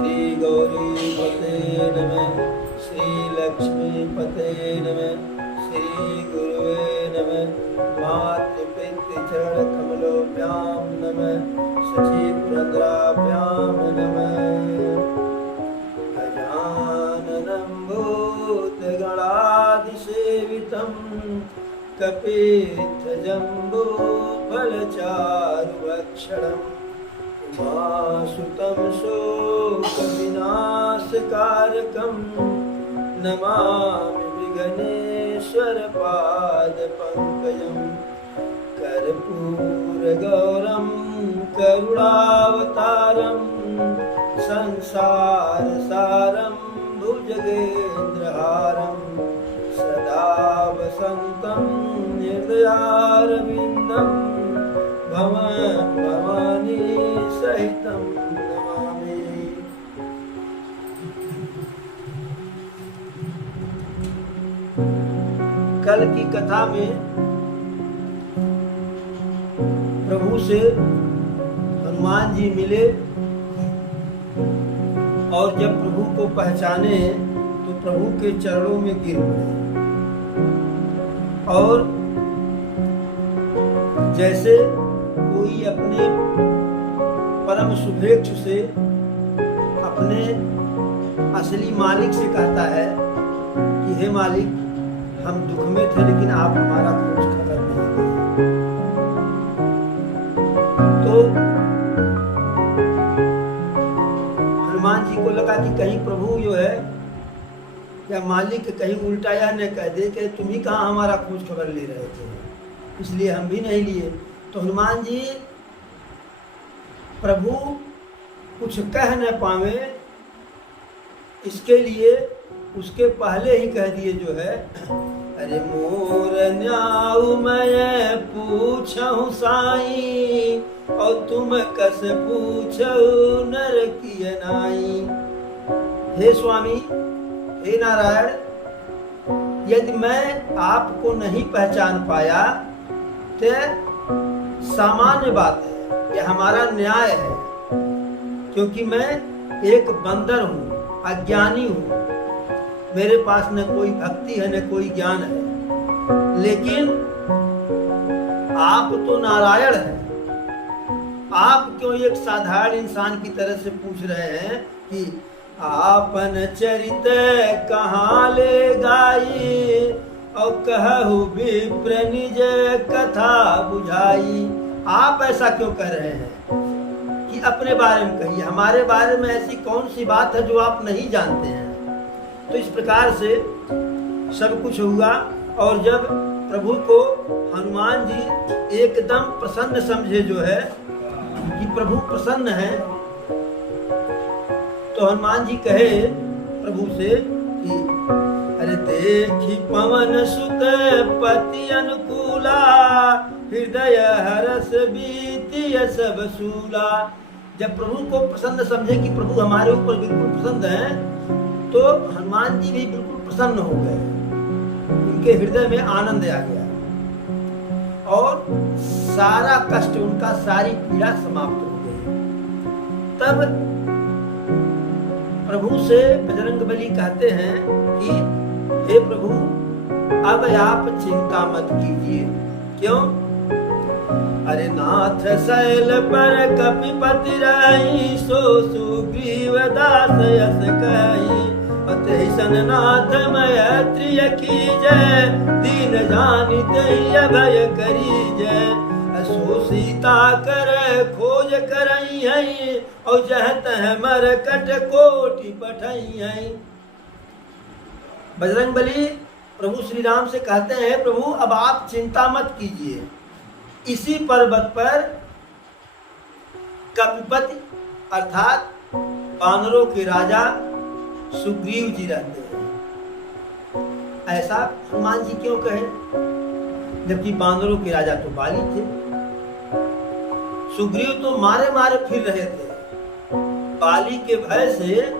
श्री गौरी पते नमः, श्री लक्ष्मी पते नमः, श्री गुरुवे नमः, मातृपितृ चरण कमलोभ्यां नमः, शची पुरंदराभ्यां नमः। गजाननं भूतगणादिसेवितं कपित्थजम्बो फलचारुभक्षणम् उमासुतं शोकविनाशकारकं नमामि विघ्नेश्वरपादपङ्कजं। कर्पूरगौरं करुणावतारं संसारसारं भुजगेन्द्रहारं सदा वसन्तं हृदयारविन्दं भवानी सहितं नमामि। कल की कथा में प्रभु से हनुमान जी मिले और जब प्रभु को पहचाने तो प्रभु के चरणों में गिर पड़े और जैसे कोई अपने परम शुभेच्छु से अपने असली मालिक से कहता है कि हे मालिक, हम दुख में थे लेकिन आप हमारा खोज खबर नहीं दिए। तो हनुमान जी को लगा कि कहीं प्रभु जो है या मालिक कहीं उल्टा यह न कह दे कि तुम ही कहाँ हमारा खोज खबर ले रहे थे, इसलिए हम भी नहीं लिए। तो हनुमान जी प्रभु कुछ कह न पावे इसके लिए उसके पहले ही कह दिए जो है, अरे मोर न्याऊ मैं पूछूं साई और तुम कस पूछो नर किय नाई। हे स्वामी, हे नारायण, यदि मैं आपको नहीं पहचान पाया तो सामान्य बात है, यह हमारा न्याय है, क्योंकि मैं एक बंदर हूँ, अज्ञानी हूँ, मेरे पास न कोई भक्ति है न कोई ज्ञान है। लेकिन आप तो नारायण हैं, आप क्यों एक साधारण इंसान की तरह से पूछ रहे हैं कि आपन चरित कहाँ ले गाई और कहु विप्र निज कथा बुझाई। आप ऐसा क्यों कह रहे हैं कि अपने बारे में कहिए, हमारे बारे में ऐसी कौन सी बात है जो आप नहीं जानते हैं। तो इस प्रकार से सब कुछ हुआ और जब प्रभु को हनुमान जी एकदम प्रसन्न समझे जो है कि प्रभु प्रसन्न है, तो हनुमान जी कहे प्रभु से कि अरे देखी पवन सुत पति अनुकूला हृदय हरस बीतिय सब सूला। जब प्रभु को प्रसन्न समझे कि प्रभु हमारे ऊपर बिल्कुल प्रसन्न हैं, तो हनुमान जी भी बिल्कुल प्रसन्न हो गए, उनके हृदय में आनंद आ गया और सारा कष्ट उनका, सारी पीड़ा समाप्त हो गई। तब प्रभु से बजरंगबली कहते हैं कि हे प्रभु, अब आप चिंता मत कीजिए। क्यों? अरे नाथ शैल पर कपिपति रही सो सुग्रीव दास यस कही अतिशन नाथ मैत्रिय कीजय दीन जानित अभय करीजय। सो सीता कर खोज करई है और जह तह मर कट कोटि पठई है। बजरंगबली प्रभु श्री राम से कहते हैं, प्रभु अब आप चिंता मत कीजिए। इसी पर्वत पर कपिपति अर्थात बानरों के राजा सुग्रीव जी रहते हैं। ऐसा हनुमान जी क्यों कहे, जबकि बानरों के राजा तो बाली थे। सुग्रीव तो मारे मारे फिर रहे थे, बाली के भय से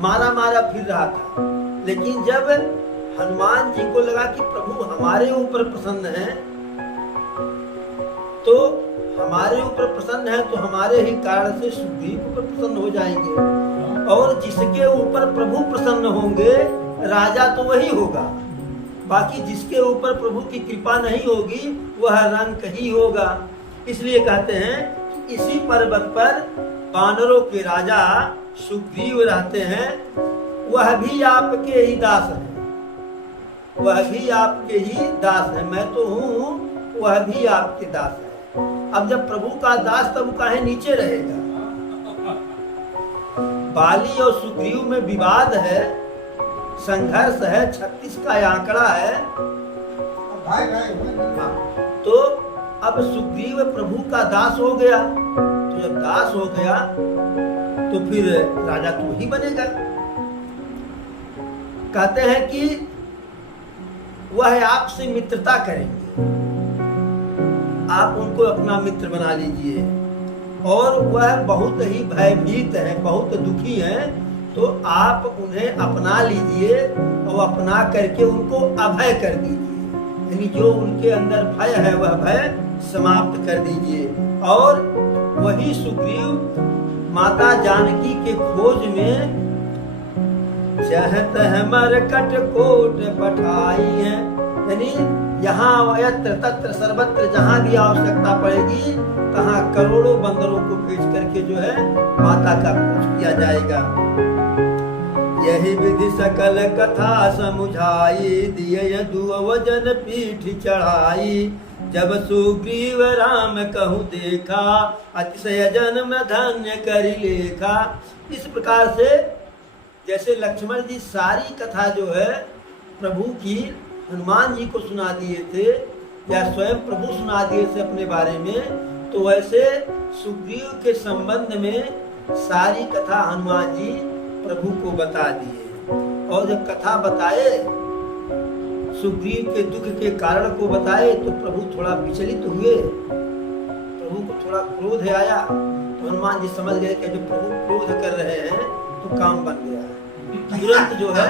मारा मारा फिर रहा था। लेकिन जब हनुमान जी को लगा कि प्रभु हमारे ऊपर प्रसन्न हैं, तो हमारे ऊपर प्रसन्न है तो हमारे ही कारण से सुग्रीव ऊपर प्रसन्न हो जाएंगे, और जिसके ऊपर प्रभु प्रसन्न होंगे राजा तो वही होगा, बाकी जिसके ऊपर प्रभु की कृपा नहीं होगी वह रंक ही होगा। इसलिए कहते हैं कि इसी पर्वत पर वानरों के राजा सुग्रीव रहते हैं, वह भी आपके ही दास है, वह भी आपके ही दास है, मैं तो हूँ वह भी आपके दास है। अब जब प्रभु का दास तब काहे नीचे रहेगा। बाली और सुग्रीव में विवाद है, संघर्ष है, 36 का आंकड़ा है। हाँ, तो अब सुग्रीव प्रभु का दास हो गया, तो जब दास हो गया तो फिर राजा तो ही बनेगा। कहते हैं कि वह आपसे मित्रता करेंगे, आप उनको अपना मित्र बना लीजिए, और वह बहुत ही भयभीत है, बहुत दुखी है, तो आप उन्हें अपना लीजिए और अपना करके उनको अभय कर दीजिए, यानी जो उनके अंदर भय है वह भय समाप्त कर दीजिए। और वही सुग्रीव माता जानकी के खोज में चाहत है मरकट कोट पठाई है, यानी यहाँ यत्र तत्र सर्वत्र जहाँ भी आवश्यकता पड़ेगी तहाँ करोड़ों बंदरों को भेज करके जो है माता का खोज किया जाएगा। यही विधि सकल कथा समुझाई, दिए दुवजन पीठ चढ़ाई, जब सुग्रीव राम कहूँ देखा, अतिशय जन्म धन्य करी लेखा। इस प्रकार से जैसे लक्ष्मण जी सारी कथा जो है प्रभु की हनुमान जी को सुना दिए थे, या स्वयं प्रभु सुना दिए थे अपने बारे में, तो वैसे सुग्रीव के संबंध में सारी कथा हनुमान जी प्रभु को बता दिए। और जब कथा बताए, सुग्रीव के दुख के कारण को बताए, तो प्रभु थोड़ा विचलित हुए, प्रभु को थोड़ा क्रोध आया, तो हनुमान जी समझ गए कि जो प्रभु क्रोध कर रहे हैं तो काम बन गया। तुरंत जो है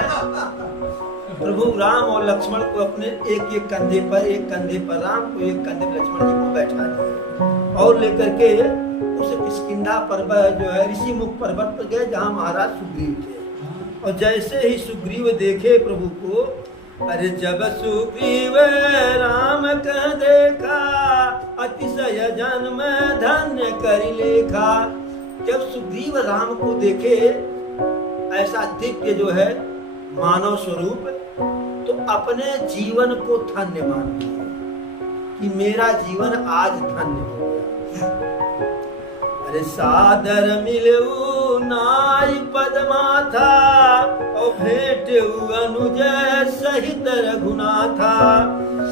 प्रभु राम और लक्ष्मण को अपने एक एक कंधे पर राम को, एक कंधे पर लक्ष्मण जी को बैठा दिया, और लेकर के उस किष्किंधा पर्वत जो है ऋषिमुख पर्वत पर गए जहाँ महाराज सुग्रीव थे। और जैसे ही सुग्रीव देखे प्रभु को, अरे जब सुग्रीव राम कह देखा, अतिशय जन्म धन्य करी लेखा। जब सुग्रीव राम को देखे ऐसा दिव्य जो है मानव स्वरूप, तो अपने जीवन को धन्य मान लिया कि मेरा जीवन आज धन्य हो गया। अरे सादर मिलऊ नाई पदमाथा, और भेंट अनुज सहित रघुनाथा,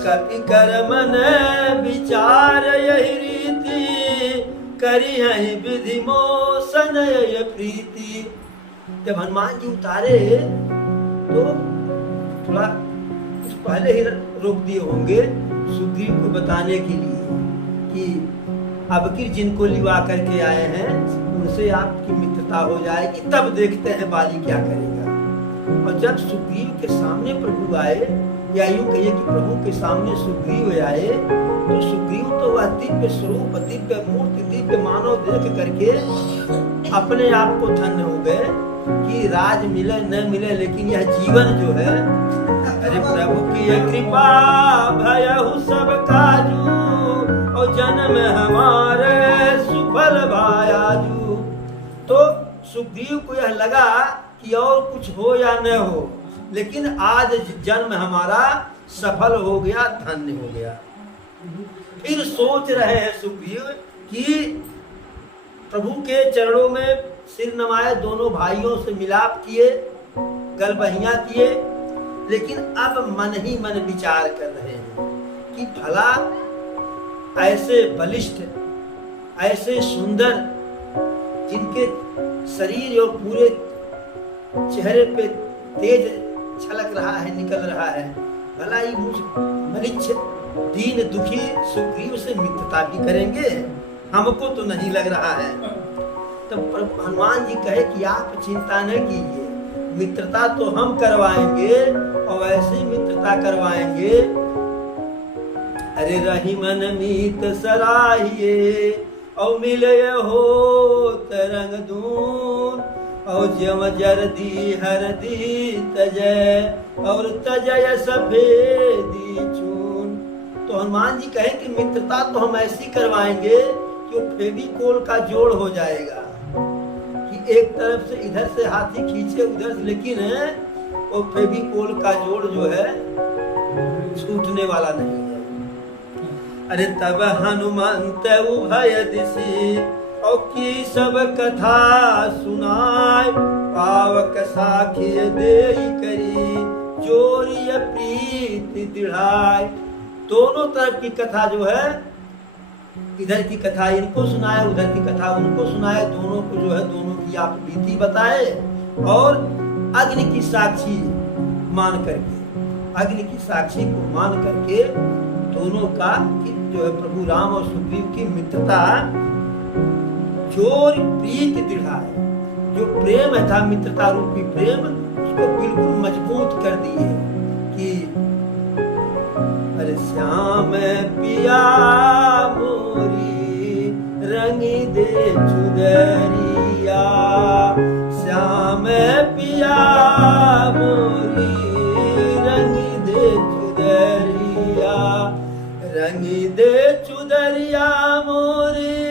कपि कर मन विचार यही रीति, करी है विधि मोसन ये प्रीति। जब हनुमान जी उतारे तो थोड़ा कुछ पहले ही रोक दिए होंगे सुग्रीव को बताने के लिए कि अब की जिनको लिवा करके आए हैं उनसे आपकी मित्रता हो जाएगी, तब देखते हैं बाली क्या करेगा। और जब सुग्रीव के सामने प्रभु आए, या यूं कहिए कि प्रभु के सामने सुग्रीव आए, तो सुग्रीव तो वह दिव्य स्वरूप, दिव्य मूर्ति, दिव्य मानव देख करके अपने आप को धन्य हो गए कि राज मिले न मिले, लेकिन यह जीवन जो है, अरे प्रभु की कृपा भयहु सब काजू, और जन्म हमारे सुफल भायाजू। तो सुग्रीव को यह लगा कि और कुछ हो या न हो, लेकिन आज जन्म हमारा सफल हो गया, धन्य हो गया। फिर सोच रहे हैं सुग्रीव कि प्रभु के चरणों में सिर नवाए, दोनों भाइयों से मिलाप किए, गलबहियां किए, लेकिन अब मन ही मन विचार कर रहे हैं कि भला ऐसे बलिष्ठ, ऐसे सुंदर, जिनके शरीर और पूरे चेहरे पे तेज छलक रहा है, निकल रहा है, भला ही मुझ मलिच्छ दीन दुखी सुग्रीव से मित्रता भी करेंगे? हमको तो नहीं लग रहा है। तो हनुमान जी कहे कि आप चिंता न कीजिए, मित्रता तो हम करवाएंगे, और ऐसी मित्रता करवाएंगे अरे रही मन मीत सराहिए और मिले हो तरंग दून और जम जरदी हरदी तजय और तजय सफेदी चून। तो हनुमान जी कहें कि मित्रता तो हम ऐसी करवाएंगे कि वो फेविकोल का जोड़ हो जाएगा, कि एक तरफ से इधर से हाथी खींचे उधर से, लेकिन वो फेविकोल का जोड़ जो है छूटने वाला नहीं है। अरे तब हनुमंत उभय दिशि और की सब कथा सुनाय पावक साखी दे करी चोरी प्रीति दृढ़ाय। दोनों तरफ की कथा जो है, इधर की कथा इनको सुनाए उधर की कथा उनको सुनाए, दोनों को जो है दोनों की आप रीति बताए और अग्नि की साक्षी मान करके, अग्नि की साक्षी को मान करके दोनों का जो है प्रभु राम और सुग्रीव की मित्रता जोर प्रीति दृढ़ाए, जो प्रेम था मित्रता रूपी प्रेम, उसको बिल्कुल मजबूत कर दिए कि अरे श्याम पिया मोरी रंगी दे चुदरिया, श्याम पिया मोरी रंगी दे चुदरिया, रंगी दे चुदरिया मोरी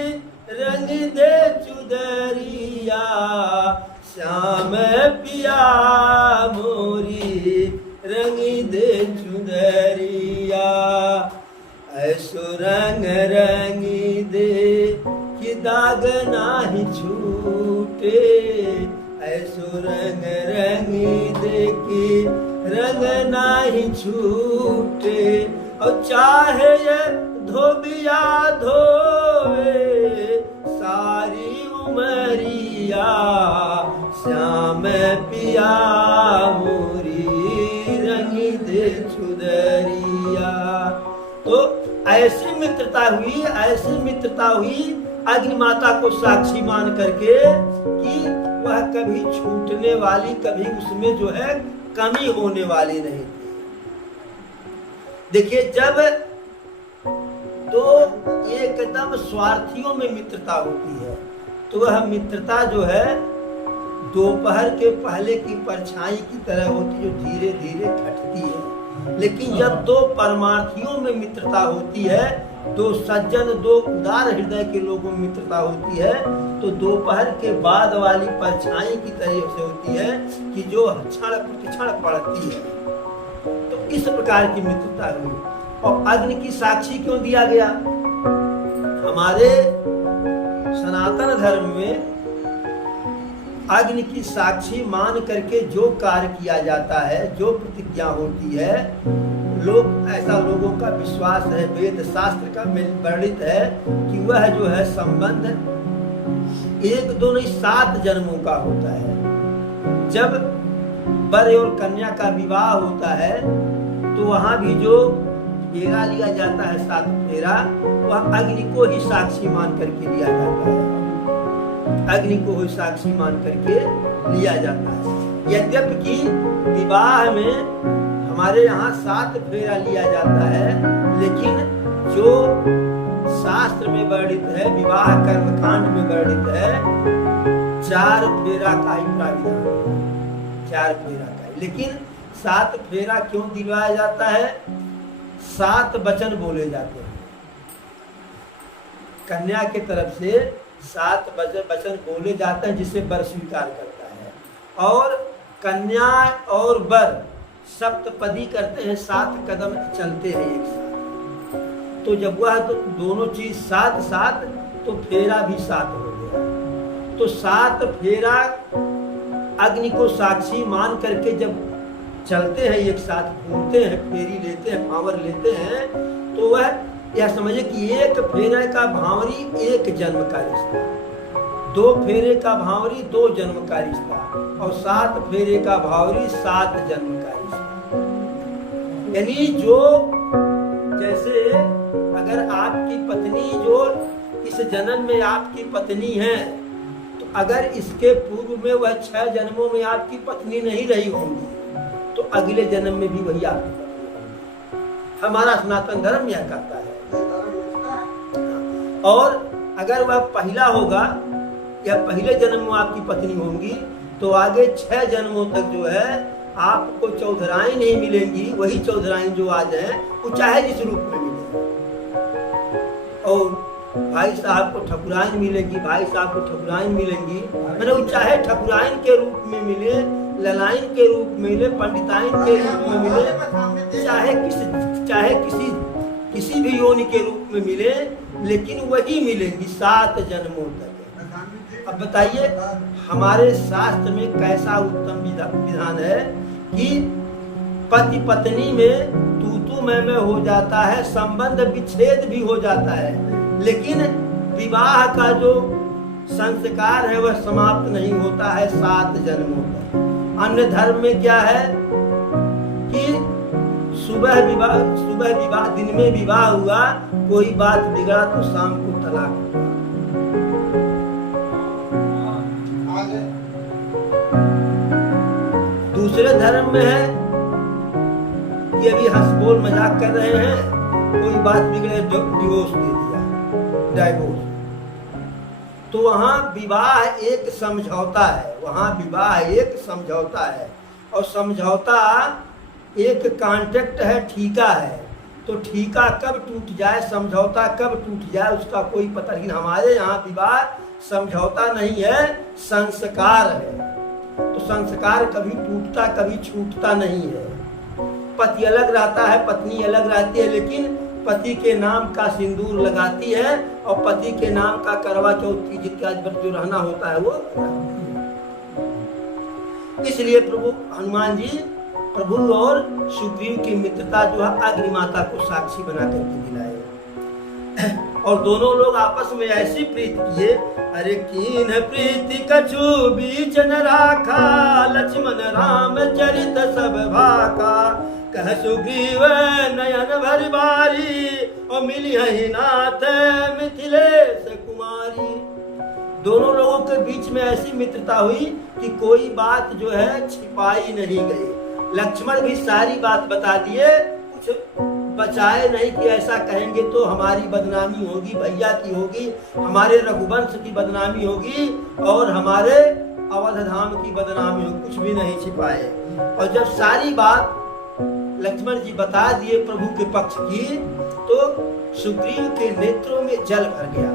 रंगी दे चुदरिया, श्याम पिया मोरी रंगी दे चुदरिया, ऐसो रंग रंगी दे कि दाग नाही छूटे, ऐसो रंग रंगी दे कि रंग नाही छूटे, और चाहे ये धोबिया धोवे सारी उमरिया, श्याम पिया मोरी रंगी दे चुदरिया। तो ऐसी मित्रता हुई अग्नि माता को साक्षी मान करके कि वह कभी छूटने वाली, कभी उसमें जो है कमी होने वाली नहीं थी। देखिए जब तो एकदम स्वार्थियों में मित्रता होती है तो वह मित्रता जो है दोपहर के पहले की परछाई की तरह होती है, जो धीरे धीरे घटती है। लेकिन जब दो परमार्थियों में मित्रता होती है, दो सज्जन, दो उदार हृदय के लोगों में मित्रता होती है, तो दोपहर के बाद वाली परछाई की तरह से होती है कि जो क्षण पड़ती है। तो इस प्रकार की मित्रता हुई। और अग्नि की साक्षी क्यों दिया गया? हमारे सनातन धर्म में अग्नि की साक्षी मान करके जो कार्य किया जाता है, जो प्रतिज्ञा होती है, ऐसा लोगों का विश्वास है, वेद शास्त्र का वर्णित है कि वह जो है संबंध 1 2 नहीं 7 जन्मों का होता है। जब वर और कन्या का विवाह होता है तो वहां भी जो फेरा लिया जाता है, 7 फेरा, वह अग्नि को ही साक्षी मान करके लिया जाता है। अग्नि को ही साक्षी मान करके लिया जाता है। यद्यपि कि विवाह में हमारे यहाँ 7 फेरा लिया जाता है, लेकिन जो शास्त्र में वर्णित है, विवाह कर्मकांड में वर्णित है, 4 फेरा का ही प्राविधान है, 4 फेरा का ही। लेकिन 7 फेरा क्यों दिलवाया जाता है? 7 वचन बोले जाते हैं। कन्या के तरफ से 7 वचन बोले जाते हैं जिसे वर स्वीकार करता है। और कन्या और वर सप्तपदी करते हैं, 7 कदम चलते हैं एक साथ। तो जब वह तो दोनों चीज 7 तो फेरा भी 7 हो गया। तो 7 फेरा अग्नि को साक्षी मान करके जब चलते हैं, एक साथ घूमते हैं, फेरी लेते हैं, भांवर लेते हैं, तो वह यह समझे कि 1 फेरे का भांवरी 1 जन्म का रिश्ता, 2 फेरे का भांवरी 2 जन्म का रिश्ता, और 7 फेरे का भांवरी 7 जन्म का रिश्ता। यानी जो जैसे अगर आपकी पत्नी जो इस जन्म में आपकी पत्नी है, तो अगर इसके पूर्व में वह 6 जन्मों में आपकी पत्नी नहीं रही होंगी, तो अगले जन्म में भी वही आपकी पत्नी होंगी। हमारा सनातन धर्म यह कहता है। और अगर वह पहला होगा या पहले जन्म में आपकी पत्नी होंगी तो आगे 6 जन्मों तक जो है आपको चौधराएं नहीं मिलेंगी। वही चौधराएं जो आज हैं वो चाहे जिस रूप में मिलेंगी। और भाई साहब को ठकुराइन मिलेगी, भाई साहब को ठकुराइन मिलेंगी, मैंने वो चाहे ठकुराइन के रूप में मिले, ललाइन के रूप में मिले, पंडिताइन के रूप में मिले, चाहे किसी भी योनि के रूप में मिले, लेकिन वही मिलेंगी 7 जन्मों तक। अब बताइए हमारे शास्त्र में कैसा उत्तम विधान है कि पति पत्नी में तू मैं हो जाता है, संबंध विच्छेद भी हो जाता है, लेकिन विवाह का जो संस्कार है वह समाप्त नहीं होता है 7 जन्मों तक। अन्य धर्म में क्या है कि सुबह विवाह दिन में विवाह हुआ, कोई बात बिगड़ा तो शाम को तलाक हुआ। दूसरे धर्म में है कि अभी हंस बोल मजाक कर रहे हैं, कोई बात बिगड़े डिवोर्स दे दिया, डाइवोर्स। तो वहाँ विवाह एक समझौता है, वहाँ विवाह एक समझौता है, और समझौता एक कॉन्ट्रैक्ट है, ठीका है। तो ठीका कब टूट जाए, समझौता कब टूट जाए उसका कोई पता नहीं। हमारे यहाँ विवाह समझौता नहीं है, संस्कार है। तो संस्कार कभी टूटता कभी छूटता नहीं है। पति अलग रहता है, पत्नी अलग रहती है, लेकिन पति के नाम का सिंदूर लगाती है और पति के नाम का करवा चौथ की इत्यादि जो रहना होता है वो। इसलिए प्रभु हनुमान जी प्रभु और सुग्रीव की मित्रता जो है अग्नि माता को साक्षी बना करके दिलाए। और दोनों लोग आपस में ऐसी प्रीति किए, अरे कीन प्रीति कछु बीच न राखा, लक्ष्मण राम चरित सब भाका, कह सुग्रीव नयन भरि बारी, और मिली ही नाथ मिथिलेश कुमारी। दोनों लोगों के बीच में ऐसी मित्रता हुई कि कोई बात जो है छिपाई नहीं गई। लक्ष्मण भी सारी बात बता दिए, कुछ बचाए नहीं कि ऐसा कहेंगे तो हमारी बदनामी होगी, भैया की होगी, हमारे रघुवंश की बदनामी होगी और हमारे अवध धाम की बदनामी होगी। कुछ भी नहीं छिपाए। और जब सारी बात लक्ष्मण जी बता दिए प्रभु के पक्ष की, तो सुग्रीव के नेत्रों में जल भर गया,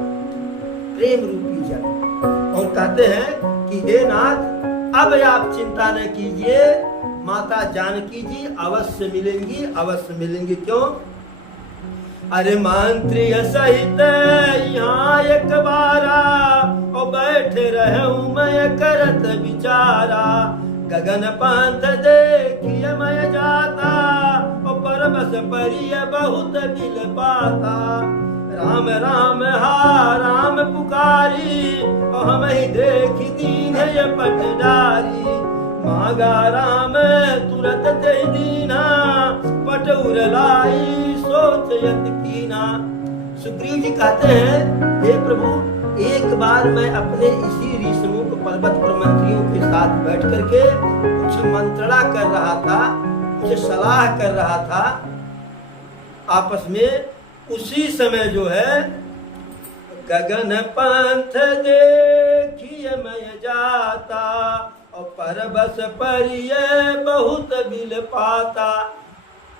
प्रेम रूपी जल। और कहते हैं कि हे नाथ, अब आप चिंता न कीजिए, माता जानकी जी अवश्य मिलेंगी, अवश्य मिलेंगी। क्यों? अरे मंत्री सहित यहाँ एक बारा, और बैठे रहूं मैं करत विचारा, गगन पंथ देखिए मैं जाता, और परबस परिय बहुत बिल पाता। राम राम हा राम पुकारी, और हम ही देख दीन ये पटदारी, मागा राम तुरत ते दीना, पटउर लाई सोच यत कीना। सुग्रीव जी कहते हैं, हे प्रभु, एक बार मैं अपने इसी ऋषिमुख पर्वत पर मंत्रियों के साथ बैठ करके कुछ मंत्रणा कर रहा था, कुछ सलाह कर रहा था आपस में। उसी समय जो है गगन पंथ देखिए मैं जाता, और परबस परिय बहुत बिल पाता।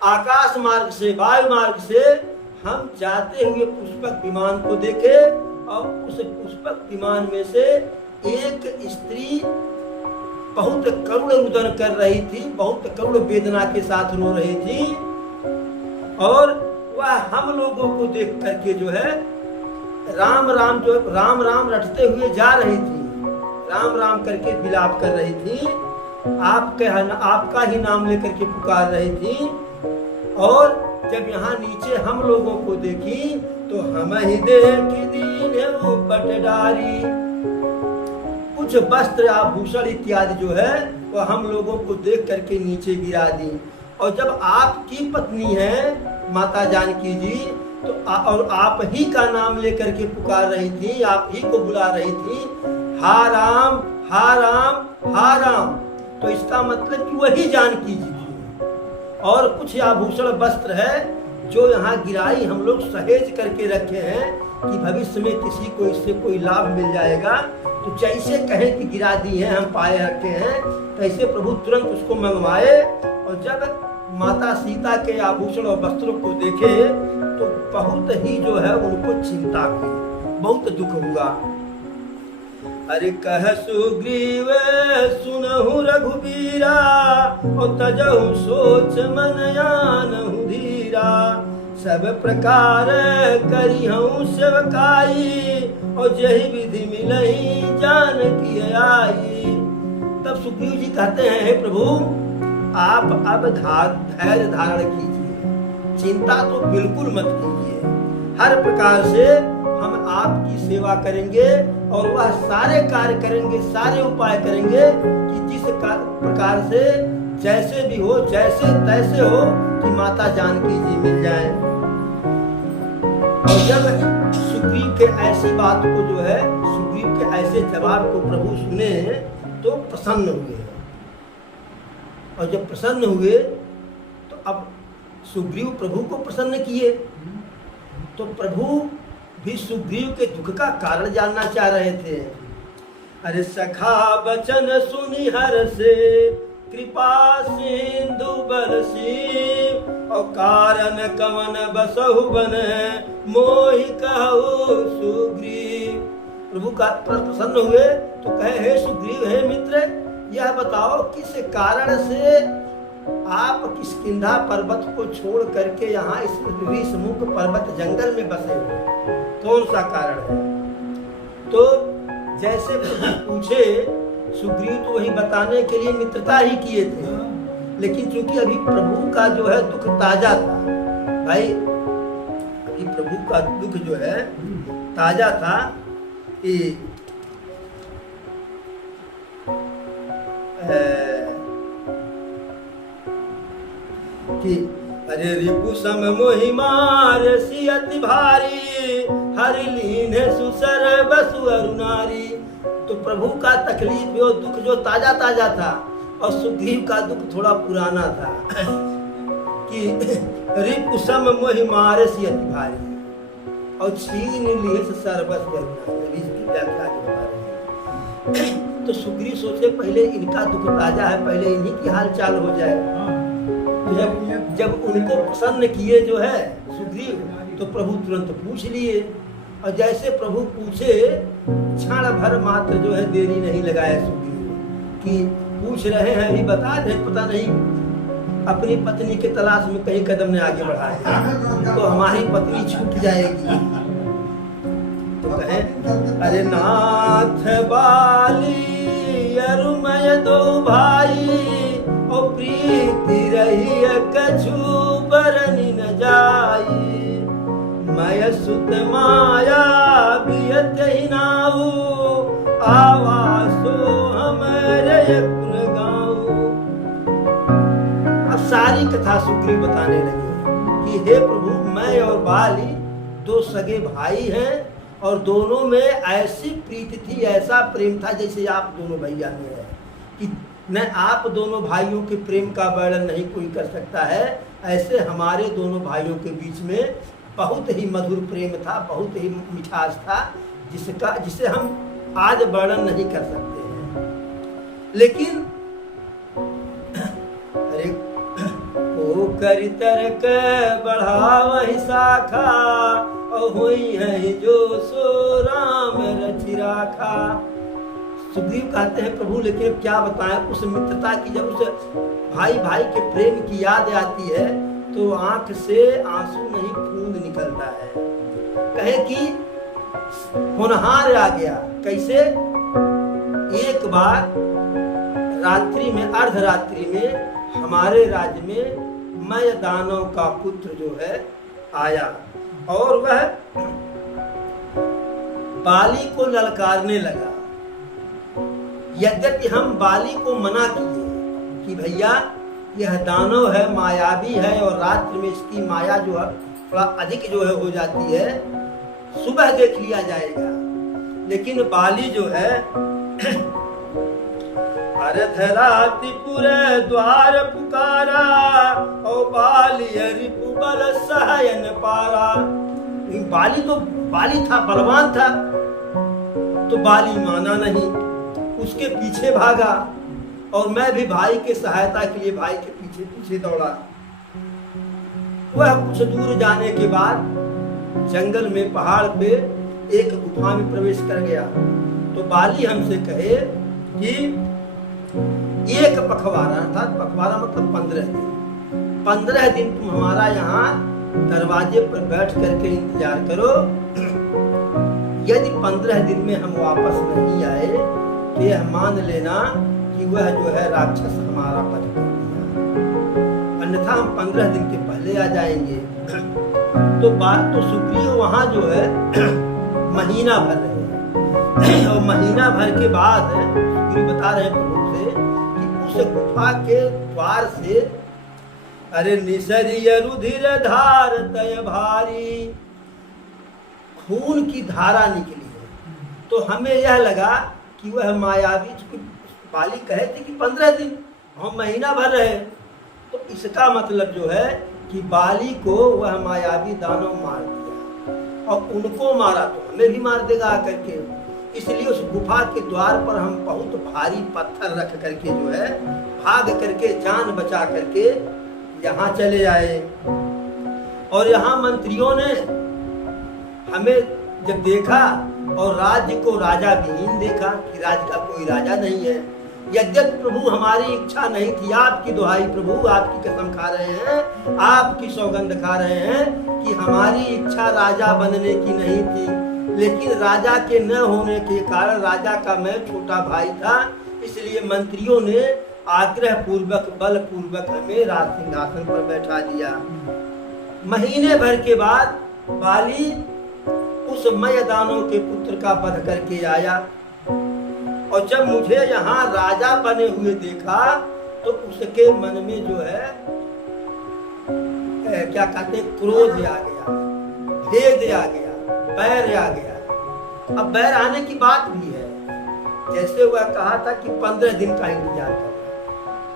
आकाश मार्ग से, वायु मार्ग से हम जाते हुए पुष्पक विमान को देखे, और उस पुष्पक विमान में से एक स्त्री बहुत करुण रुदन कर रही थी, बहुत करुण वेदना के साथ रो रही थी, और वह हम लोगों को देख करके जो है राम राम रटते हुए जा रही थी, राम राम करके विलाप कर रही थी, आपका ही नाम लेकर के पुकार रही थी। और जब यहाँ नीचे हम लोगों को देखी तो हम ही देख दीन पटदारी, कुछ वस्त्र आभूषण इत्यादि जो है वह हम लोगों को देख करके नीचे गिरा दी। और जब आपकी पत्नी है माता जानकी जी, तो और आप ही का नाम लेकर के पुकार रही थी, आप ही को बुला रही थी, हा राम हा राम हा राम, तो इसका मतलब कि वही जानकी जी थी। और कुछ आभूषण वस्त्र है जो यहाँ गिराई हम लोग सहेज करके रखे हैं कि भविष्य में किसी को इससे कोई लाभ मिल जाएगा, तो जैसे कहें कि गिरा दी है, हम पाए रखे हैं, तैसे प्रभु तुरंत उसको मंगवाए। और जब माता सीता के आभूषण और वस्त्रों को देखे तो बहुत ही जो है उनको चिंता हुई, बहुत दुख हुआ। अरे कह सुग्रीव सुनहु रघुबीरा, और तजहु सोच मन जानहु धीरा, सब प्रकार करिहु सेवकाई, और जही विधि मिलही जानकी आई। तब सुग्रीव जी कहते हैं, हे प्रभु आप अब धैर्य धारण कीजिए, चिंता तो बिल्कुल मत कीजिए, हर प्रकार से हम आपकी सेवा करेंगे और वह सारे कार्य करेंगे, सारे उपाय करेंगे कि जिस प्रकार से जैसे भी हो, जैसे तैसे हो कि माता जानकी जी मिल जाए। और जब सुग्रीव के ऐसी बात को जो है, सुग्रीव के ऐसे जवाब को प्रभु सुने तो प्रसन्न हुए। और जब प्रसन्न हुए तो अब सुग्रीव प्रभु को प्रसन्न किए, तो प्रभु भी सुग्रीव के दुख का कारण जानना चाह रहे थे। अरे सखा बचन सुनि हर से, कृपा सिंधु बरसी, और कारण कवन बसहु बन, मोहि कहु सुग्रीव। प्रभु का प्रसन्न हुए तो कहे, हे सुग्रीव, हे मित्र, यह बताओ किस कारण से आप किष्किंधा पर्वत को छोड़ करके यहाँ इस ऋषमुख पर्वत जंगल में बसे हो, कौन सा कारण है? तो जैसे पूछे सुग्रीव तो वही बताने के लिए मित्रता ही किए थे, लेकिन चूंकि अभी प्रभु का जो है दुख ताजा था, भाई अभी प्रभु का दुख जो है ताजा था कि अरे रिपु सम मोहि मार सियति भारी, हरि लीन सुसर बसु अरुनारी। तो प्रभु का तकलीफ और दुख जो ताजा ताजा था, और सुग्रीव का दुख थोड़ा पुराना था कि रिपु सम मोहि मार सियति भारी, और छीन लिए सुसर बसु अरुनारी। इसकी व्याख्या बता रहे हैं। तो सुग्रीव सोचे पहले इनका दुख ताजा है, पहले इन्हीं की हाल चाल हो जाए। जब उनको प्रसन्न किए जो है सुग्रीव, तो प्रभु तुरंत पूछ लिए। और जैसे प्रभु पूछे, क्षण भर मात्र जो है देरी नहीं लगाया सुग्रीव कि पूछ रहे हैं, अभी बता दे, पता नहीं अपनी पत्नी के तलाश में कहीं कदम ने आगे बढ़ाया तो हमारी पत्नी छूट जाएगी। तो कहे, अरे नाथ बाली अरुमय दो भाई, और प्रीति रही कछु बरनी न जाई, मय सुत माया बियत ही नाऊ, आवासो हमरे गुण गाऊ। अब सारी कथा सुग्रीव बताने लगे कि हे प्रभु, मैं और बाली दो सगे भाई हैं, और दोनों में ऐसी प्रीति थी, ऐसा प्रेम था जैसे आप दोनों भैया में है, कि न आप दोनों भाइयों के प्रेम का वर्णन नहीं कोई कर सकता है। ऐसे हमारे दोनों भाइयों के बीच में बहुत ही मधुर प्रेम था, बहुत ही मिठास था, जिसे हम आज वर्णन नहीं कर सकते हैं। लेकिन अरे ओ करि तरक बढ़ावहि शाखा, और हुई है जो सो राम रचि राखा। सुग्रीव कहते हैं, प्रभु लेकिन क्या बताएं, उस मित्रता की, जब उस भाई भाई के प्रेम की याद आती है तो आंख से आंसू नहीं खून निकलता है। कहे कि होनहार आ गया। कैसे? एक बार रात्रि में, अर्धरात्रि में हमारे राज्य में मय दानव का पुत्र जो है आया, और वह बाली को ललकारने लगा। यद्यपि हम बाली को मना किए कि भैया यह दानव है, मायावी है, और रात्रि में इसकी माया जो है थोड़ा अधिक जो है हो जाती है, सुबह देख लिया जाएगा। लेकिन बाली जो है अरे धरातिपुर द्वार पुकारा और बाली रिपु बल सहयन पारा। बाली था, बलवान था, तो बाली माना नहीं, उसके पीछे भागा और मैं भी भाई के सहायता के लिए भाई के पीछे पीछे दौड़ा। वह कुछ दूर जाने के बाद जंगल में पहाड़ पे एक गुफा में प्रवेश कर गया। तो बाली हमसे कहे कि एक पखवाड़ा, अर्थात पखवाड़ा मतलब 15 दिन तुम हमारा यहाँ दरवाजे पर बैठ करके इंतजार करो। यदि 15 दिन में हम वापस नहीं आए तो यह मान लेना कि वह जो है राक्षस हमारा वध कर दिया, अन्यथा हम 15 दिन के पहले आ जाएंगे। तो बात तो सुग्रीव वहां जो है महीना भर रहे, और महीना भर के बाद सुग्रीव बता रहे प्रभु से कि उस गुफा के द्वार से अरे निसरिय रुधिर धार तय भारी, खून की धारा निकली है। तो हमें यह लगा कि वह मायावी, बाली कहे थे कि 15 दिन, हम महीना भर रहे, तो इसका मतलब जो है कि बाली को वह मायावी दानव मार दिया और उनको मारा तो हमें भी मार देगा आकर के। इसलिए उस गुफा के द्वार पर हम बहुत भारी पत्थर रख करके जो है भाग करके जान बचा करके यहाँ चले आए। और यहाँ मंत्रियों ने हमें जब देखा और राज्य को राजा विहीन देखा कि राज्य का कोई राजा नहीं है, यद्यपि प्रभु हमारी इच्छा नहीं थी, आपकी दुहाई प्रभु, आपकी कसम खा रहे हैं, आपकी सौगंध खा रहे हैं कि हमारी इच्छा राजा बनने की नहीं थी, लेकिन राजा के न होने के कारण, राजा का मैं छोटा भाई था, इसलिए मंत्रियों ने आग्रह पूर्वक बल पूर्वक हमें राज सिंहासन पर बैठा दिया। महीने भर के बाद बाली उस मयदानों के पुत्र का वध करके आया, और जब मुझे यहाँ राजा बने हुए देखा तो उसके मन में जो है क्या कहते, क्रोध आ गया, भेद आ गया, बैर आ गया। अब बैर आने की बात भी है, जैसे वह कहा था कि 15 दिन का इंतजार कर,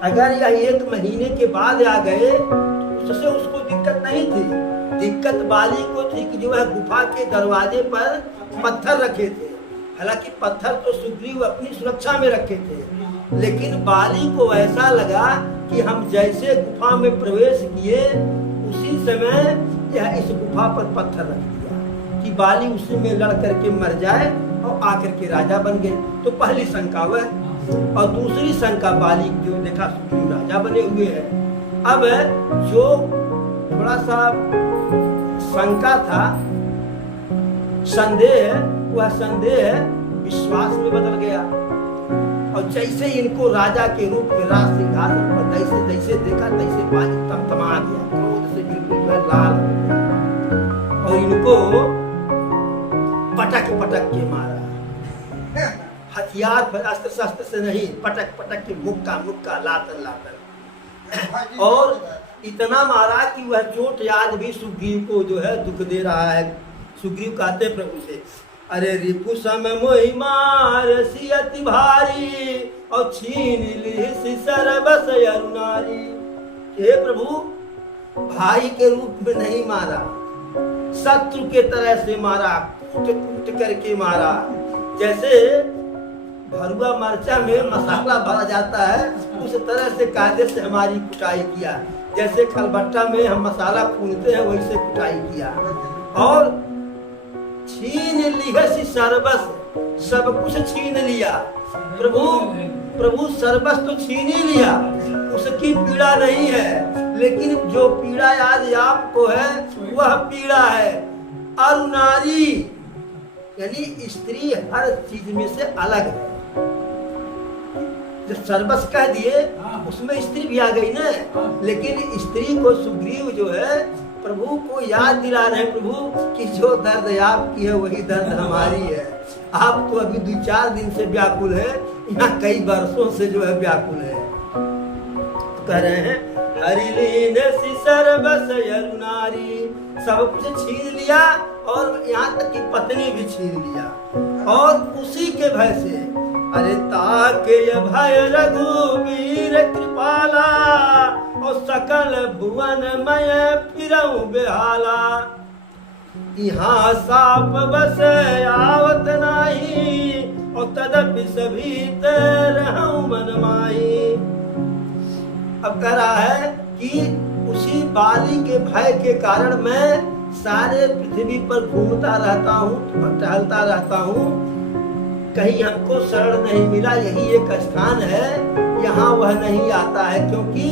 अगर यह 1 महीने के बाद आ गए तो उससे उसको दिक्कत नहीं थी। दिक्कत बाली को थी कि जो है गुफा के दरवाजे पर पत्थर रखे थे, हालांकि पत्थर तो सुग्रीव अपनी सुरक्षा में रखे थे, लेकिन बाली को ऐसा लगा कि हम जैसे गुफा में प्रवेश किए उसी समय यह इस गुफा पर पत्थर रख दिया कि बाली उसी में लड़ करके मर जाए और आकर के राजा बन गए। तो पहली शंका वह, और दूसरी शंका बाली जो देखा सुग्रीव राजा बने हुए हैं। अब जो थोड़ा सा शंका था, संदेह, वह संदेह विश्वास में बदल गया, और जैसे इनको राजा के रूप में राज सिंहासन पर जैसे जैसे देखा तैसे बाली तमतमा गया, क्रोध से बिल्कुल लाल हो गया, और इनको पटक पटक के मारा, हथियार पर, अस्त्र शस्त्र से नहीं, पटक पटक के, मुक्का मुक्का, लातर लातर, और इतना मारा कि वह चोट आज भी सुग्रीव को जो है दुख दे रहा है। सुग्रीव कहते प्रभु से, अरे रिपु सम मोहि मार सियति भारी और छीन ली सरबस अरुणारी। हे प्रभु, भाई के रूप में नहीं मारा, शत्रु के तरह से मारा, कूट कूट करके मारा। जैसे भरुआ मरचा में मसाला भरा जाता है, उस तरह से कायदे से हमारी कुटाई किया। जैसे खलबट्टा में हम मसाला भूनते हैं वैसे कुटाई किया, और छीन लिहसी सर्वस, सब कुछ छीन लिया। प्रभु सर्वस तो छीन ही लिया, उसकी पीड़ा नहीं है, लेकिन जो पीड़ा आज आपको है वह पीड़ा है अरुणारी, यानी स्त्री हर चीज में से अलग है। जब सर्वस कह दिए उसमें स्त्री भी आ गई ना, लेकिन स्त्री को सुग्रीव जो है प्रभु को याद दिला रहे, प्रभु कि जो दर्द आपकी है वही दर्द हमारी है। आप तो अभी 2-4 दिन से व्याकुल है, यहाँ कई वर्षों से जो है व्याकुल है। कह रहे हैं हरिलीन सर्वस अरुणारी, सब कुछ छीन लिया और यहाँ तक कि पत्नी भी छीन लिया, और उसी के भय से अरे ताके भय रघुवीर कृपाला और सकल भुवन मय फिरऊ बेहाला। यहाँ साप बस आवत नाही और तदपि सभी रहूं मन माही। अब कह रहा है कि उसी बाली के भय के कारण मैं सारे पृथ्वी पर घूमता रहता हूँ, टहलता रहता हूँ, कहीं हमको शरण नहीं मिला। यही एक स्थान है, यहाँ वह नहीं आता है, क्योंकि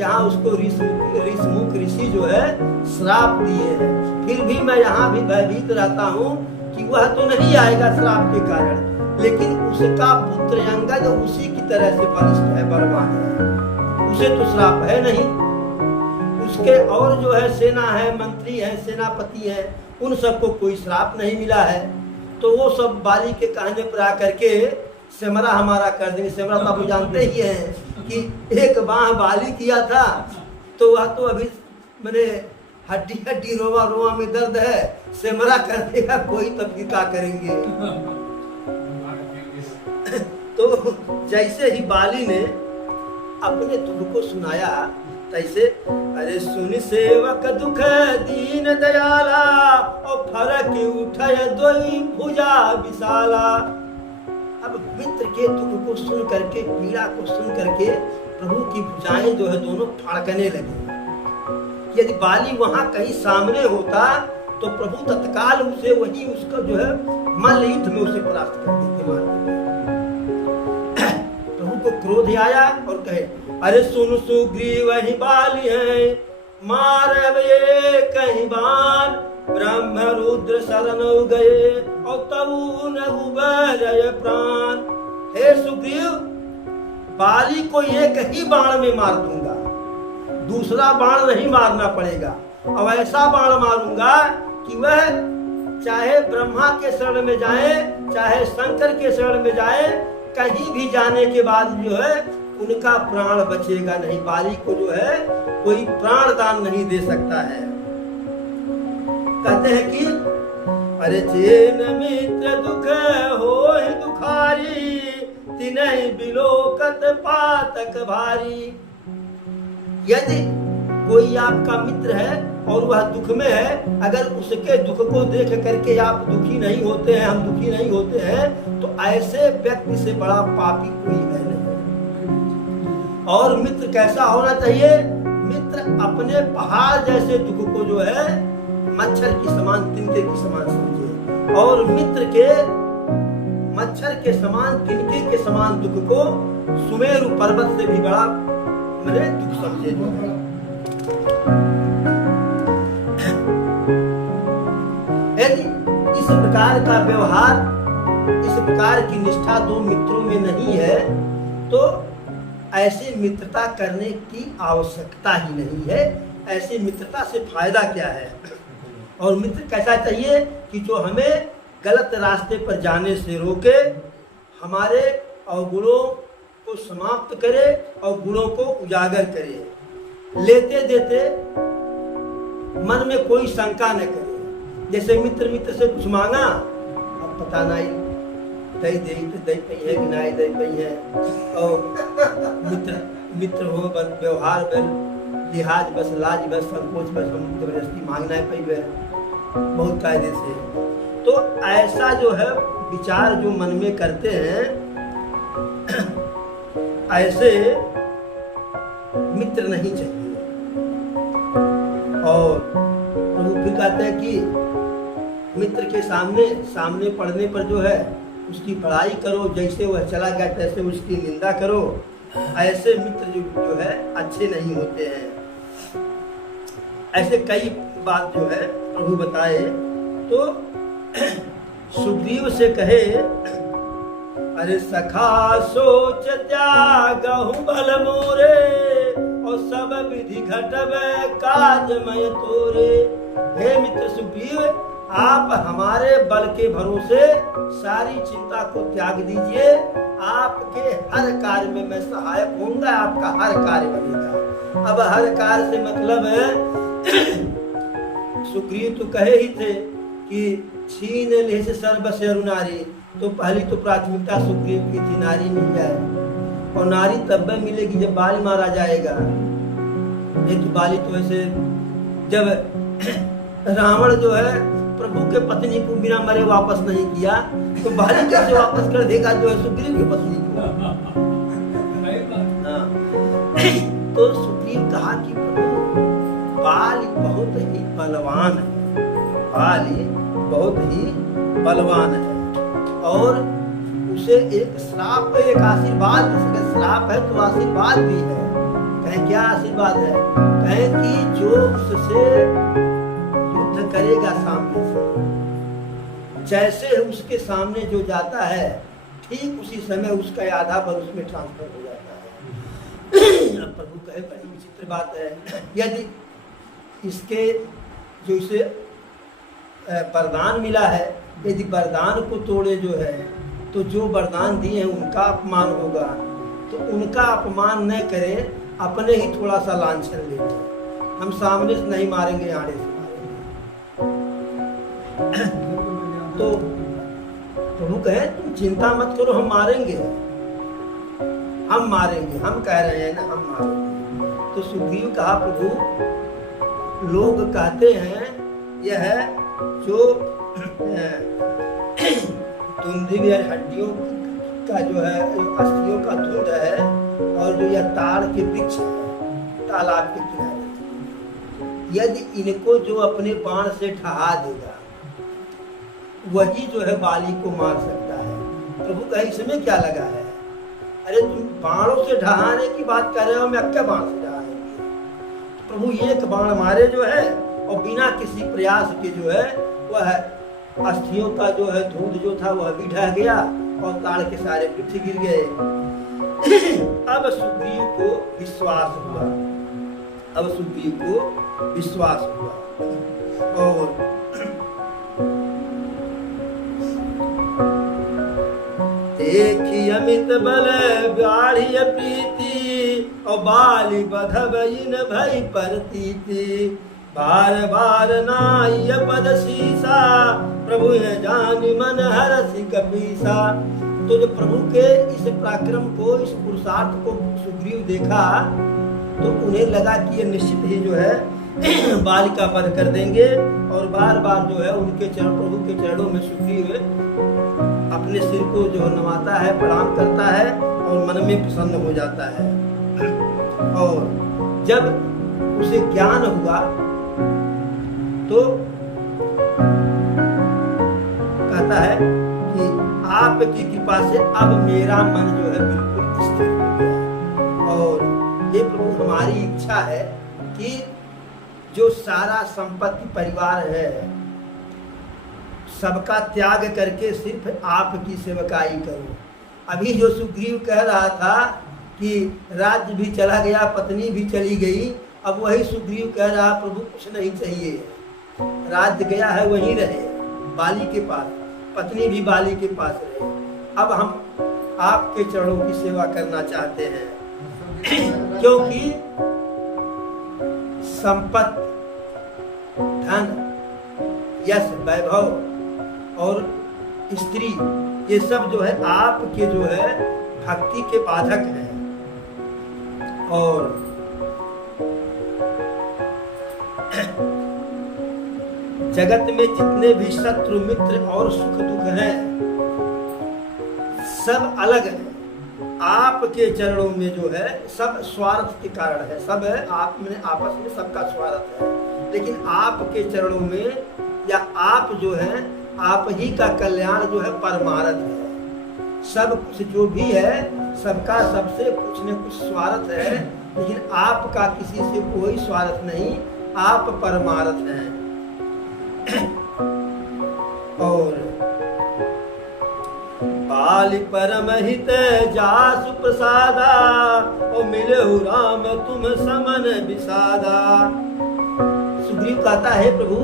यहाँ उसको ऋषमुख ऋषि जो है श्राप दिए हैं। फिर भी मैं यहाँ भी भयभीत रहता हूँ कि वह तो नहीं आएगा श्राप के कारण, लेकिन उसका पुत्र अंगद उसी की तरह से बलिष्ठ है, बलवान है, उसे तो श्राप है नहीं। उसके और जो है सेना है, मंत्री है, सेनापति है, उन सबको कोई श्राप नहीं मिला है। तो वो सब बाली के कहने पर आकर के सिमरा हमारा कर देंगे। सिमरा तो आप जानते ही हैं कि एक बाह बाली किया था तो वह तो अभी मैंने हड्डी हड्डी रोवा रोवा में दर्द है, सिमरा कर देगा कोई, तब फिर क्या करेंगे। तो जैसे ही बाली ने अपने दुख को सुनाया तैसे अरे सुनि सेवक दुख दीन दयाला और फरक उठय दोई भुजा विशाला। अब मित्र के दुख को सुन करके, पीड़ा को सुन करके प्रभु की भुजाएं जो है दोनों फड़कने लगी। यदि बाली वहां कहीं सामने होता तो प्रभु तत्काल उसे वही उसका जो है मल्लयुद्ध में उसे परास्त कर देते, मार देते। प्रभु को क्रोध आया और कहे अरे सुन सुग्रीव वही बाली है, मार ये कहीं बाण, ब्रह्म रुद्र शरण गए और तबु न उबरय प्राण। हे सुग्रीव, बाली को एक ही बाण में मार दूंगा, दूसरा बाण नहीं मारना पड़ेगा। अब ऐसा बाण मारूंगा कि वह चाहे ब्रह्मा के शरण में जाए, चाहे शंकर के शरण में जाए, कहीं भी जाने के बाद जो है उनका प्राण बचेगा नहीं। बाली को जो है कोई प्राण दान नहीं दे सकता है। कहते हैं कि अरे जेन मित्र दुख होहि दुखारी, तिनहि बिलोकत पातक भारी। यदि कोई आपका मित्र है और वह दुख में है, अगर उसके दुख को देख करके आप दुखी नहीं होते हैं, हम दुखी नहीं होते हैं, तो ऐसे व्यक्ति से बड़ा पापी कोई है नहीं। और मित्र कैसा होना चाहिए? मित्र अपने पहाड़ जैसे दुख को जो है मच्छर की समान, तिनके की समान समझे, और मित्र के मच्छर के समान, तिनके के समान दुख को सुमेरु पर्वत से भी बड़ा मैंने दुख समझे जो है। यदि इस प्रकार का व्यवहार, इस प्रकार की निष्ठा दो मित्रों में नहीं है तो ऐसी मित्रता करने की आवश्यकता ही नहीं है। ऐसी मित्रता से फायदा क्या है? और मित्र कैसा चाहिए कि जो हमें गलत रास्ते पर जाने से रोके, हमारे अवगुणों को समाप्त करे और गुणों को उजागर करे, लेते देते मन में कोई शंका न करे। जैसे मित्र मित्र से कुछ मांगा, अब पता नहीं दई दे तो दई पई है कि नहीं दई पई है, और मित्र हो बस व्यवहार बस लिहाज बस लाज बस संकोच बस हम जबरदस्ती मांगना है पई है बहुत कायदे से। तो ऐसा जो है विचार जो मन में करते हैं, ऐसे मित्र नहीं चाहिए। और प्रभु फिर कहते हैं कि मित्र के सामने पढ़ने पर जो है उसकी पढ़ाई करो, जैसे वह चला गया तैसे उसकी निंदा करो। ऐसे मित्र जो है अच्छे नहीं होते हैं। ऐसे कई बात जो है प्रभु बताए। तो सुग्रीव से कहे अरे सखा सोच त्यागहु बल मोरे, और सब विधि घटबे काजमय तोरे। हे मित्र सुग्रीव, आप हमारे बल के भरोसे सारी चिंता को त्याग दीजिए। आपके हर कार्य में मैं सहायक होऊंगा, आपका हर कार्य बनेगा। अब हर कार्य से मतलब है सुग्रीव तो कहे ही थे कि छीन ले से सर्वस अरु नारी, तो पहली तो प्राथमिकता सुग्रीव की थी, नारी मिल जाए। और नारी तब भी मिलेगी जब बाली मारा जाएगा। ये तो बाली तो ऐसे जब रावण जो है प्रभु के पत्नी को बिना मरे वापस नहीं किया, तो बाली कैसे वापस कर देगा जो है सुग्रीव की पत्नी को। तो सुग्रीव कहा कि प्रभु बाली बहुत ही बलवान है, बाली बहुत ही बलवान है, और उसे एक श्राप एक आशीर्वाद, श्राप है तो आशीर्वाद भी है। कहें क्या आशीर्वाद है? कहें कि जो उससे युद्ध करेगा सामने से, जैसे उसके सामने जो जाता है ठीक उसी समय उसका आधा बल उसमें ट्रांसफर हो जाता है। अब प्रभु कहे बड़ी विचित्र बात है, यदि इसके जो इसे वरदान मिला है, यदि वरदान को तोड़े जो है, तो जो वरदान दिए हैं उनका अपमान होगा। तो उनका अपमान न करें, अपने ही थोड़ा सा लांछन ले लें। हम सामने से नहीं मारेंगे, आड़े से मारेंगे। तो प्रभु कहे तुम चिंता मत करो, हम मारेंगे, हम मारेंगे, हम कह रहे हैं ना हम मारेंगे। तो सुग्रीव कहा प्रभु लोग कहते हैं यह जो धुंधली हड्डियों का जो है अस्थियों का धुंध है, और जो यह ताड़ के वृक्ष है तालाब के किनारे, यदि इनको जो अपने बाण से ठहा देगा वही जो है बाली को मार सकता है। प्रभु कहे इसमें क्या लगा है? अरे तुम बाणों से ढहाने की बात कर रहे हो, मैं क्या बाण से ढहाएंगे? प्रभु एक बाण मारे जो है, और बिना किसी प्रयास के जो है वह अस्थियों का जो है धूल जो था वह भी ढह गया, और ताड़ के सारे वृक्ष गिर गए। अब सुग्रीव को विश्वास हुआ, अब सुग्रीव को विश्वास हुआ। और देखी अमित बल ब्याढ़ी प्रीति, और बाली बधब इन भई परतीति, बार बार नाई पद शीसा, प्रभु है जानी मन हरसि कपीसा। तो जब प्रभु के इस पराक्रम को, इस पुरुषार्थ को सुग्रीव देखा, तो उन्हें लगा कि ये निश्चित ही जो है बाली का वध कर देंगे। और बार बार जो है उनके चरण, प्रभु के चरणों में सुग्रीव अपने सिर को जो नवाता है, प्रणाम करता है, और मन में प्रसन्न हो जाता है। और जब उसे ज्ञान हुआ तो कहता है कि आपकी कृपा से अब मेरा मन जो है बिल्कुल स्थिर हो गया। और ये प्रभु हमारी इच्छा है कि जो सारा संपत्ति परिवार है सबका त्याग करके सिर्फ आपकी सेवकाई करूं। अभी जो सुग्रीव कह रहा था कि राज्य भी चला गया, पत्नी भी चली गई, अब वही सुग्रीव कह रहा प्रभु कुछ नहीं चाहिए, राज्य गया है वहीं रहे, बाली के पास, पत्नी भी बाली के पास रहे। अब हम आपके चरणों की सेवा करना चाहते हैं, क्योंकि संपत्ति, धन, यश, वैभव और स्त्री, ये सब जो है आपके जो है भक्ति के बाधक हैं। और जगत में जितने भी शत्रु मित्र और सुख दुख हैं सब अलग हैं, आपके चरणों में जो है सब स्वार्थ के कारण है, सब है आप में आपस में सबका स्वार्थ है, लेकिन आपके चरणों में या आप जो है आप ही का कल्याण जो है परमार्थ है। सब कुछ जो भी है सबका सबसे कुछ न कुछ स्वार्थ है, लेकिन आपका किसी से कोई स्वार्थ नहीं, आप परमार्थ हैं। और बाली परम हित जासु प्रसादा, और मिले राम तुम समन विसादा। सुग्रीव कहता है प्रभु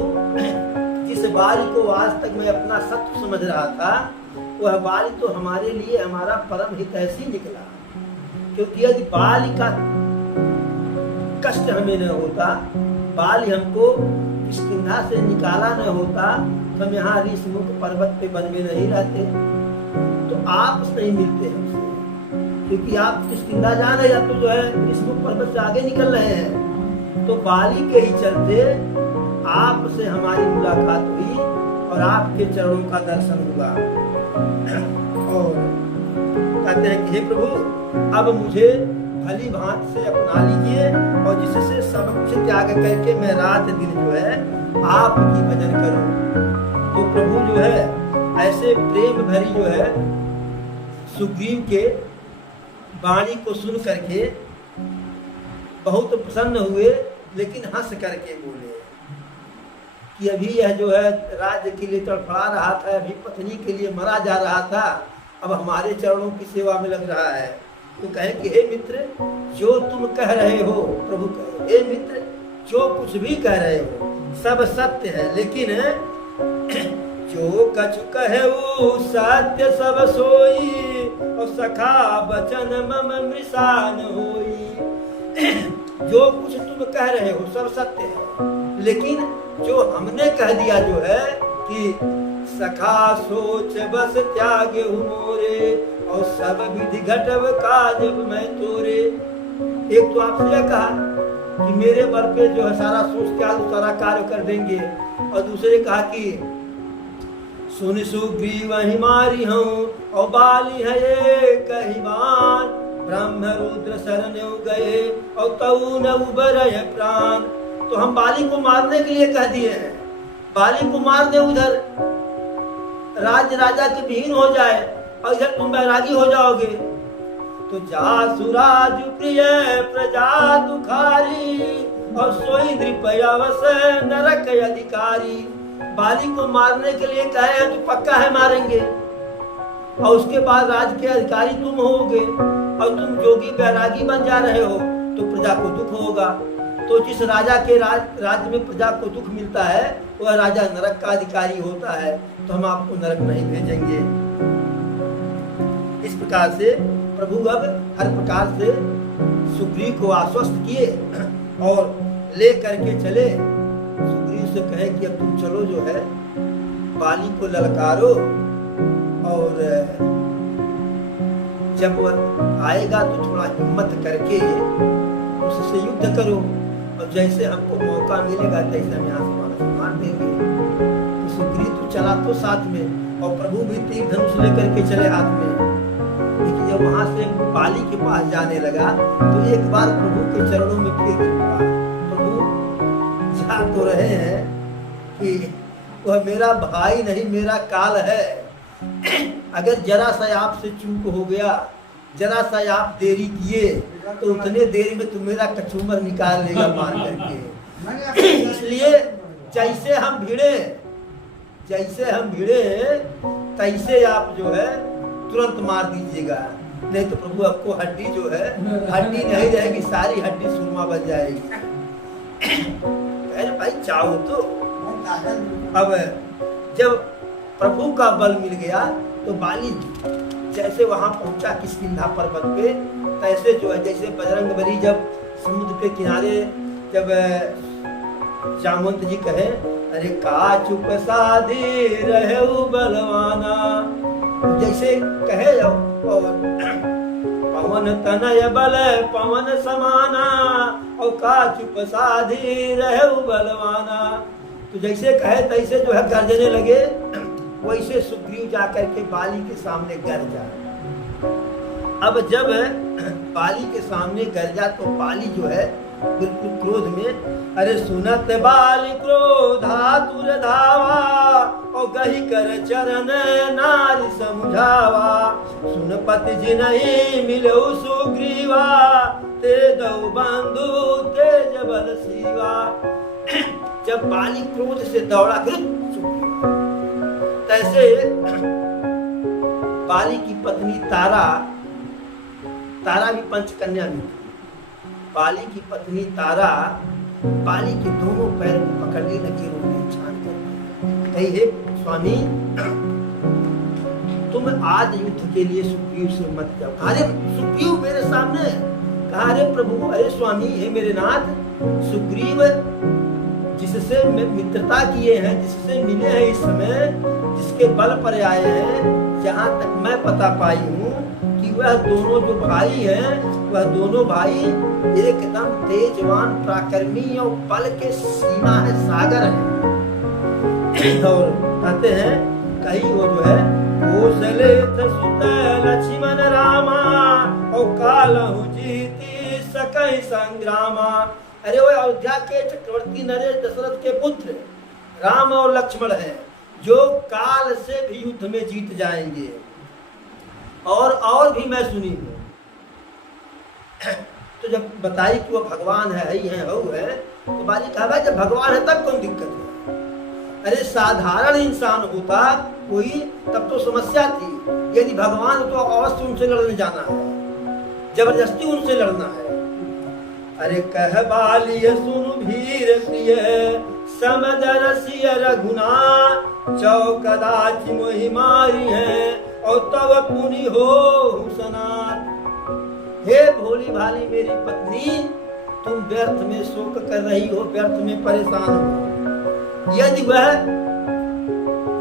जिस बाली को आज तक मैं अपना शत्रु समझ रहा था, वह बाली तो हमारे लिए हमारा परम हितैषी निकला, क्योंकि यदि बाली का कष्ट हमें न होता, बाली हमको किष्किंधा से निकाला न होता, तो हम यहाँ ऋषिमुख पर्वत पे वन में नहीं रहते, तो आप नहीं मिलते हमसे, क्योंकि आप किष्किंधा जा रहे हैं, तो जो है ऋषिमुख पर्वत से आगे निकल रहे हैं। तो बाली के ही चलते आपसे हमारी मुलाकात हुई और आपके चरणों का दर्शन हुआ। और कहते हैं कि हे प्रभु, अब मुझे भली भांति से अपना लीजिए और जिससे सब कुछ त्याग करके मैं रात दिन जो है आपकी भजन करूं। तो प्रभु जो है ऐसे प्रेम भरी जो है सुग्रीव के वाणी को सुन करके बहुत प्रसन्न हुए, लेकिन हंस करके बोले कि अभी यह जो है राज्य के लिए तड़फड़ा रहा था, अभी पत्नी के लिए मरा जा रहा था, अब हमारे चरणों की सेवा में लग रहा है। तो कहे कि हे मित्र, जो तुम कह रहे हो, प्रभु कहे हे मित्र, जो कुछ भी कह रहे हो सब सत्य है, लेकिन जो कछु कहे वो सत्य सब सोई, और सखा बचन मम मृषा न होई। जो कुछ तुम कह रहे हो सब सत्य है, लेकिन जो हमने कह दिया जो है कि सखा सोच बस त्यागे मोरे, और सब विधि घटव काज मैं तोरे। एक तो आपसे कहा कि मेरे बल पे जो है सारा सोच त्याग सारा कार्य कर देंगे, और दूसरे कहा कि सुन सुग्रीव हिमारी हूँ और बाली है ये कहिबान, ब्रह्म रुद्र शरण गए और तऊ न उबरय प्राण। तो हम बाली को मारने के लिए कह दिए हैं, बाली को मार दे, उधर राज्य राजा के विहीन हो जाए और इधर तुम बैरागी हो जाओगे। तो जा सुराज प्रिय प्रजा दुखारी, और सोई नृपयवस नरक अधिकारी। बाली को मारने के लिए कहे हैं तो पक्का है मारेंगे, और उसके बाद राज्य के अधिकारी तुम होगे, और तुम जोगी बैरागी बन जा रहे हो तो प्रजा को दुख होगा। तो जिस राजा के राज्य में प्रजा को दुख मिलता है वह राजा नरक का अधिकारी होता है, तो हम आपको नरक नहीं भेजेंगे। इस प्रकार से प्रभु अब हर प्रकार से सुग्रीव को आश्वस्त किए और ले करके चले। सुग्रीव से कहे कि अब तुम चलो जो है बाली को ललकारो, और जब वह आएगा तो थोड़ा हिम्मत करके उससे युद्ध करो, और जैसे हमको मौका मिलेगा तैसे हम यहाँ से हमारा सम्मान देंगे। तो सुग्रीव तो चला तो साथ में, और प्रभु भी तीर धनुष लेकर के चले हाथ में। लेकिन जब वहां से बाली के पास जाने लगा तो एक बार प्रभु के चरणों में फिर गिर पड़ा। प्रभु जा तो रहे हैं कि वह मेरा भाई नहीं मेरा काल है, अगर जरा सा आपसे चूक हो गया, जरा सा आप देरी किए तो उतने देरी में तुम मेरा कचूमर निकाल लेगा मार करके। इसलिए जैसे हम भिड़े तैसे आप जो है तुरंत मार दीजिएगा, नहीं तो प्रभु आपको हड्डी जो है हड्डी नहीं रहेगी, सारी हड्डी सुरमा बन जाएगी। अरे भाई चाहो तो। अब जब प्रभु का बल मिल गया तो बाली जैसे वहां पहुंचा किष्किंधा पर्वत पे, तैसे जो है जैसे बजरंगबली जब समुद्र के किनारे जब जामवंत जी कहे अरे का चुप साधी रहे बलवाना, जैसे कहे और पवन तनय बल पवन समाना, और का चुप साधी रहे बलवाना। तो जैसे कहे तैसे जो है गर्जने लगे, वैसे सुग्रीव जाकर के बाली के सामने गरजा। अब जब बाली के सामने गरजा तो बाली जो है बिल्कुल क्रोध में, अरे सुनत बाली क्रोधातुर धावा, और गही कर चरण नारी समझावा, सुन पति जी नहीं मिलो सुग्रीवा, ते दो बंधु तेज बल सीवा। जब बाली क्रोध से दौड़ा तैसे बाली की पत्नी तारा भी पंचकन्या में थी। बाली की पत्नी तारा बाली के दोनों पैर को पकड़ने लगी, रोने छान कर कही हे स्वामी तुम आज युद्ध के लिए सुग्रीव से मत जाओ। अरे सुग्रीव मेरे सामने, कहा अरे प्रभु, अरे स्वामी हे मेरे नाथ, सुग्रीव जिससे मित्रता किए हैं, जिससे मिले हैं इस समय, जिसके बल पर आए हैं, जहाँ तक मैं पता पाई हूँ कि वह दोनों जो भाई हैं, वह दोनों भाई एकदम तेजवान पराक्रमी और बल के सीमा है, सागर है। और कहते हैं कहीं वो जो है कौशले सुत लक्ष्मण रामा और कालहु जीती सकई संग्रामा। अरे वो अयोध्या के चक्रवर्ती नरेश दशरथ के पुत्र राम और लक्ष्मण हैं, जो काल से भी युद्ध में जीत जाएंगे। और भी मैं सुनी हूँ। तो जब बताई कि वो भगवान है, ही है, हो है, तो बाजी कहा भाई जब भगवान है तब कौन दिक्कत है? अरे साधारण इंसान होता कोई तब तो समस्या थी। यदि भगवान तो अवश्य उनसे लड़ने जाना है, जबरदस्ती उनसे लड़ना है। अरे कह बालिय सुन भीर प्रिय समदरसिय रघुनाथ चौकदाच मोहि मारी है और तब पुनि हो सनात। हे भोली भाली मेरी पत्नी, तुम व्यर्थ में शोक कर रही हो, व्यर्थ में परेशान हो। यदि वह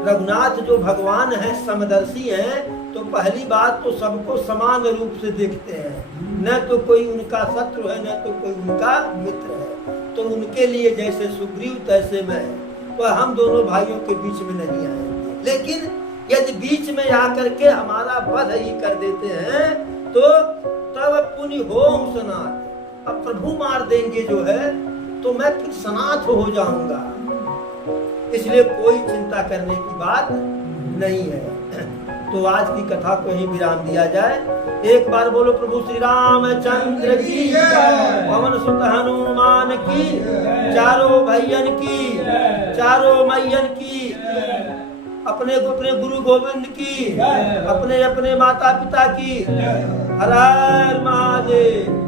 रघुनाथ जो भगवान है, समदर्शी हैं, तो पहली बात तो सबको समान रूप से देखते हैं, न तो कोई उनका शत्रु है, न तो कोई उनका मित्र है। तो उनके लिए जैसे सुग्रीव तैसे मैं, वह हम दोनों भाइयों के बीच में नहीं आएंगे। लेकिन यदि बीच में आकर के हमारा वध ही कर देते हैं तो तब पुनि हो सनात। अब प्रभु मार देंगे जो है तो मैं फिर सनाथ हो जाऊंगा। इसलिए कोई चिंता करने की बात नहीं है। तो आज की कथा को ही विराम दिया जाए। एक बार बोलो प्रभु श्री रामचंद्र की, पवन सुत हनुमान की, चारों भैयन की, चारों मैयन की, अपने गुरु गोविंद की, अपने अपने माता पिता की। हर हर महादेव।